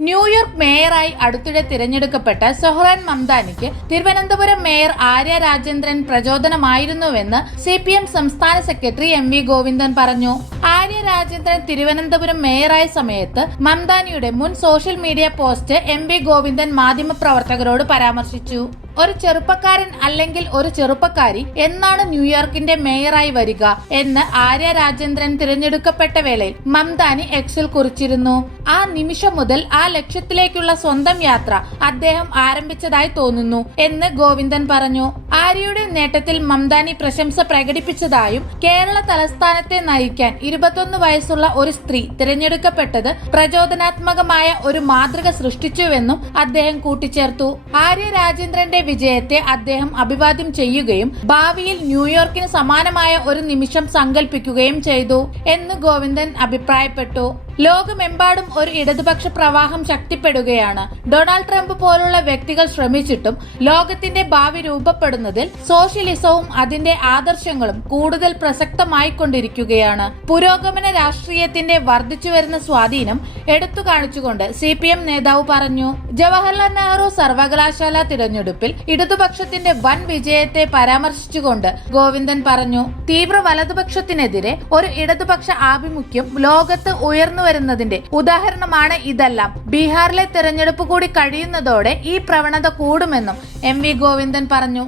New York മേയറായി അടുത്തിടെ തിരഞ്ഞെടുക്കപ്പെട്ട സൊഹ്റാൻ മംദാനിക്ക് തിരുവനന്തപുരം മേയർ ആര്യ രാജേന്ദ്രൻ പ്രചോദനമായിരുന്നുവെന്ന് സി പി എം സംസ്ഥാന സെക്രട്ടറി എം വി ഗോവിന്ദൻ പറഞ്ഞു. ആര്യ രാജേന്ദ്രൻ തിരുവനന്തപുരം മേയറായ സമയത്ത് മംദാനിയുടെ മുൻ social media post M V Govindan മാധ്യമപ്രവർത്തകരോട് പരാമർശിച്ചു. ഒരു ചെറുപ്പക്കാരൻ അല്ലെങ്കിൽ ഒരു ചെറുപ്പക്കാരി എന്നാണ് ന്യൂയോർക്കിന്റെ മേയറായി വരിക എന്ന് ആര്യ രാജേന്ദ്രൻ തിരഞ്ഞെടുക്കപ്പെട്ട വേളയിൽ മംദാനി എക്സിൽ കുറിച്ചിരുന്നു. ആ നിമിഷം മുതൽ ആ ലക്ഷ്യത്തിലേക്കുള്ള സ്വന്തം യാത്ര അദ്ദേഹം ആരംഭിച്ചതായി തോന്നുന്നു എന്ന് ഗോവിന്ദൻ പറഞ്ഞു. ആര്യയുടെ നേട്ടത്തിൽ മംദാനി പ്രശംസ പ്രകടിപ്പിച്ചതായും കേരള തലസ്ഥാനത്തെ നയിക്കാൻ ഇരുപത്തൊന്ന് വയസ്സുള്ള ഒരു സ്ത്രീ തിരഞ്ഞെടുക്കപ്പെട്ടത് പ്രചോദനാത്മകമായ ഒരു മാതൃക സൃഷ്ടിച്ചുവെന്നും അദ്ദേഹം കൂട്ടിച്ചേർത്തു. ആര്യ രാജേന്ദ്രന്റെ വിജയത്തെ അദ്ദേഹം അഭിവാദ്യം ചെയ്യുകയും ഭാവിയിൽ ന്യൂയോർക്കിന് സമാനമായ ഒരു നിമിഷം സങ്കല്പിക്കുകയും ചെയ്തു എന്ന് ഗോവിന്ദൻ അഭിപ്രായപ്പെട്ടു. ലോകമെമ്പാടും ഒരു ഇടതുപക്ഷ പ്രവാഹം ശക്തിപ്പെടുകയാണ്. ഡൊണാൾഡ് ട്രംപ് പോലുള്ള വ്യക്തികൾ ശ്രമിച്ചിട്ടും ലോകത്തിന്റെ ഭാവി രൂപപ്പെടുന്നതിൽ സോഷ്യലിസവും അതിന്റെ ആദർശങ്ങളും കൂടുതൽ പ്രസക്തമായിക്കൊണ്ടിരിക്കുകയാണ്. പുരോഗമന രാഷ്ട്രീയത്തിന്റെ വർദ്ധിച്ചുവരുന്ന സ്വാധീനം എടുത്തു കാണിച്ചുകൊണ്ട് സി പി എം നേതാവ് പറഞ്ഞു. ജവഹർലാൽ നെഹ്റു സർവകലാശാല തിരഞ്ഞെടുപ്പിൽ ഇടതുപക്ഷത്തിന്റെ വൻ വിജയത്തെ പരാമർശിച്ചുകൊണ്ട് ഗോവിന്ദൻ പറഞ്ഞു. തീവ്ര വലതുപക്ഷത്തിനെതിരെ ഒരു ഇടതുപക്ഷ ആഭിമുഖ്യം ലോകത്ത് ഉയർന്നു വരുന്നതിന്റെ ഉദാഹരണമാണ് ഇതെല്ലാം. ബീഹാറിലെ തെരഞ്ഞെടുപ്പ് കൂടി കഴിയുന്നതോടെ ഈ പ്രവണത കൂടുമെന്നും എം വി ഗോവിന്ദൻ പറഞ്ഞു.